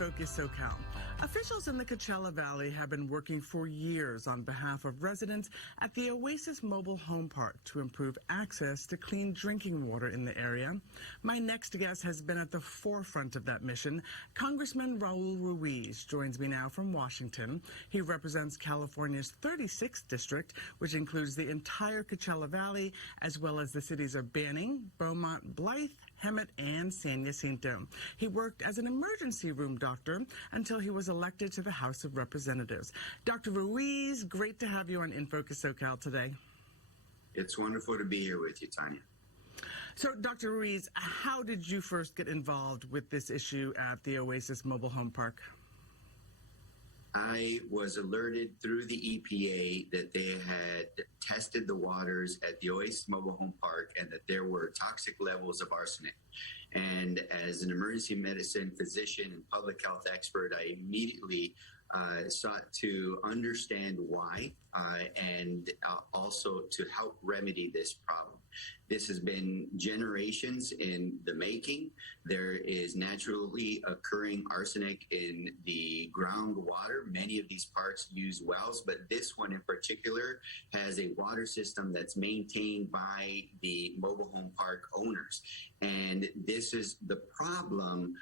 Focus SoCal. Officials in the Coachella Valley have been working for years on behalf of residents at the Oasis Mobile Home Park to improve access to clean drinking water in the area. My next guest has been at the forefront of that mission. Congressman Raul Ruiz joins me now from Washington. He represents California's 36th district, which includes the entire Coachella Valley, as well as the cities of Banning, Beaumont, Blythe, Hemet, and San Jacinto. He worked as an emergency room doctor until he was elected to the House of Representatives. Dr. Ruiz, great to have you on In Focus SoCal today. It's wonderful to be here with you, Tanya. So, Dr. Ruiz, how did you first get involved with this issue at the Oasis Mobile Home Park? I was alerted through the EPA that they had tested the waters at the Oasis Mobile Home Park and that there were toxic levels of arsenic. And as an emergency medicine physician and public health expert, I immediately sought to understand why and also to help remedy this problem. This has been generations in the making. There is naturally occurring arsenic in the groundwater. Many of these parks use wells, but this one in particular has a water system that's maintained by the mobile home park owners. And this is the problem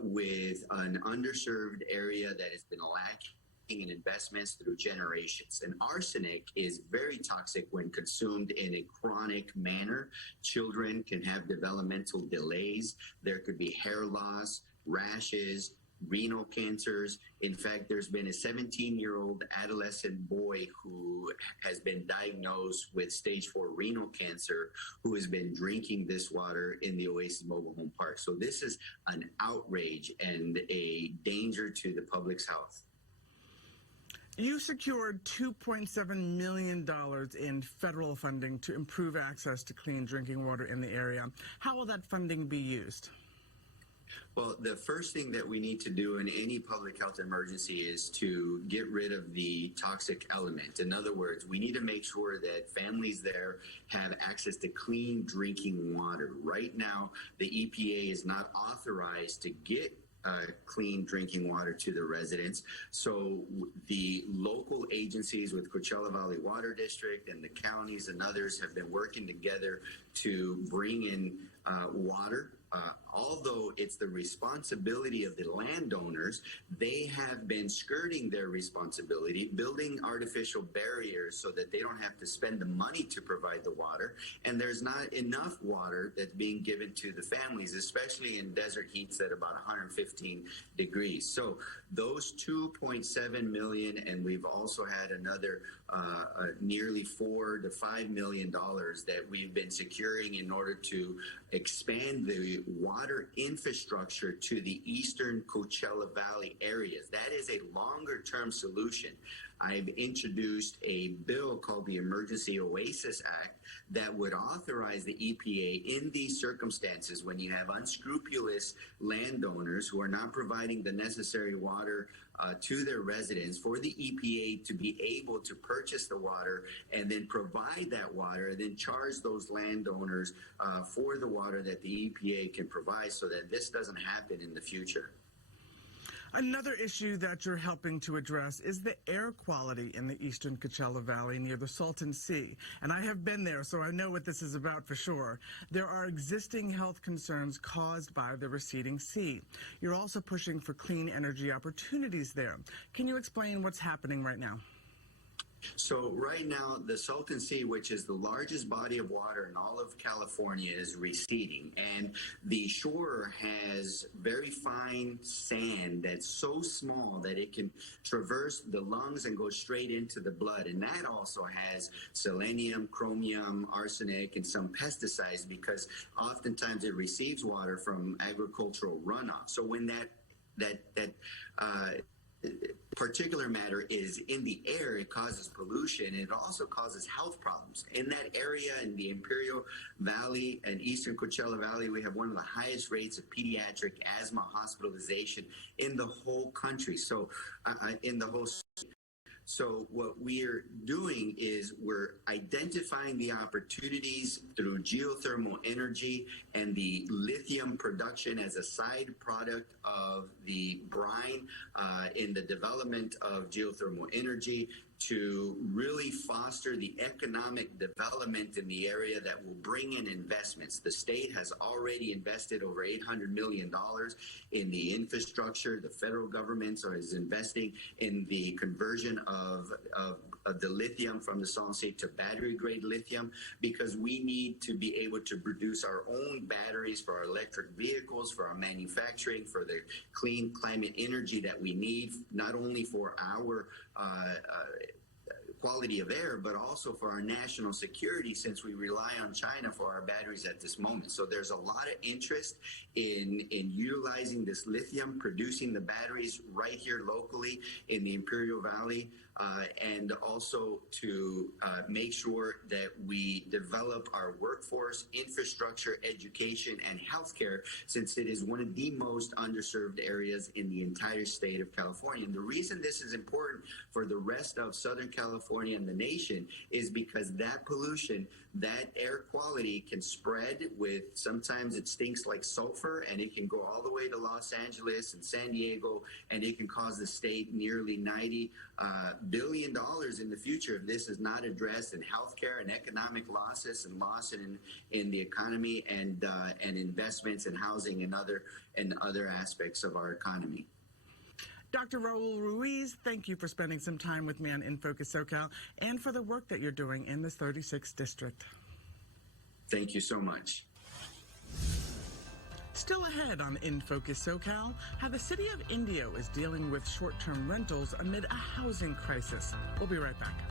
with an underserved area that has been lacking in investments through generations. And arsenic is very toxic when consumed in a chronic manner. Children can have developmental delays. There could be hair loss, rashes, renal cancers. In fact, there's been a 17-year-old adolescent boy who has been diagnosed with stage 4 renal cancer who has been drinking this water in the Oasis Mobile Home Park. So this is an outrage and a danger to the public's health. You secured $2.7 million in federal funding to improve access to clean drinking water in the area. How will that funding be used? Well, the first thing that we need to do in any public health emergency is to get rid of the toxic element. In other words, we need to make sure that families there have access to clean drinking water. Right now, the EPA is not authorized to get clean drinking water to the residents. So the local agencies with Coachella Valley Water District and the counties and others have been working together to bring in water. Although it's the responsibility of the landowners, they have been skirting their responsibility, building artificial barriers so that they don't have to spend the money to provide the water. And there's not enough water that's being given to the families, especially in desert heats at about 115 degrees. So those $2.7 million, and we've also had another nearly $4 to $5 million that we've been securing in order to expand the water infrastructure to the eastern Coachella Valley areas. That is a longer-term solution. I've introduced a bill called the Emergency Oasis Act that would authorize the EPA in these circumstances when you have unscrupulous landowners who are not providing the necessary water to their residents, for the EPA to be able to purchase the water and then provide that water and then charge those landowners for the water that the EPA can provide so that this doesn't happen in the future. Another issue that you're helping to address is the air quality in the eastern Coachella Valley near the Salton Sea. And I have been there, so I know what this is about for sure. There are existing health concerns caused by the receding sea. You're also pushing for clean energy opportunities there. Can you explain what's happening right now? So right now, the Salton Sea, which is the largest body of water in all of California, is receding. And the shore has very fine sand that's so small that it can traverse the lungs and go straight into the blood. And that also has selenium, chromium, arsenic, and some pesticides because oftentimes it receives water from agricultural runoff. So when that particular matter is in the air, it causes pollution, and it also causes health problems. In that area, in the Imperial Valley and Eastern Coachella Valley, we have one of the highest rates of pediatric asthma hospitalization in the whole country. So in the whole So what we're doing is we're identifying the opportunities through geothermal energy and the lithium production as a side product of the brine in the development of geothermal energy to really foster the economic development in the area that will bring in investments. The state has already invested over $800 million in the infrastructure. The federal government is investing in the conversion of the lithium from the solid state to battery-grade lithium, because we need to be able to produce our own batteries for our electric vehicles, for our manufacturing, for the clean climate energy that we need, not only for our quality of air, but also for our national security, since we rely on China for our batteries at this moment. So there's a lot of interest in utilizing this lithium, producing the batteries right here locally in the Imperial Valley, and also to make sure that we develop our workforce, infrastructure, education, and healthcare, since it is one of the most underserved areas in the entire state of California. And the reason this is important for the rest of Southern California and the nation is because that pollution, that air quality can spread with, sometimes it stinks like sulfur, and it can go all the way to Los Angeles and San Diego, and it can cause the state nearly $90 billion in the future if this is not addressed in healthcare and economic losses and loss in the economy and investments in housing and other aspects of our economy. Dr. Raul Ruiz, thank you for spending some time with me on In Focus SoCal and for the work that you're doing in this 36th district. Thank you so much. Still ahead on In Focus SoCal, how the city of Indio is dealing with short-term rentals amid a housing crisis. We'll be right back.